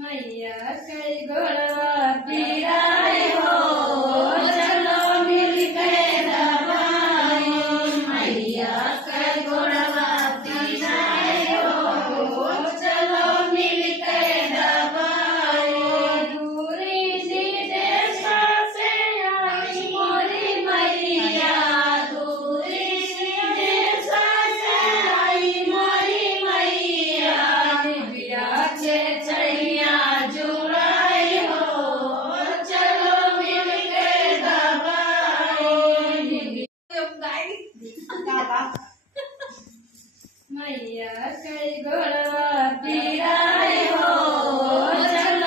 मैया कई गोड़वा पीराए हो चलो मिल के दबाई मैया कई गोड़वा पीराए हो चलो मिल के दबाई दूरी सी देशा से आई मोरी मैया दूरी सी देशा से आई मोरी मैया दिव्या के छैया जुड़ाई हो चलो मिल के दबाई मैया कई गोड़वा पीराए हो चलो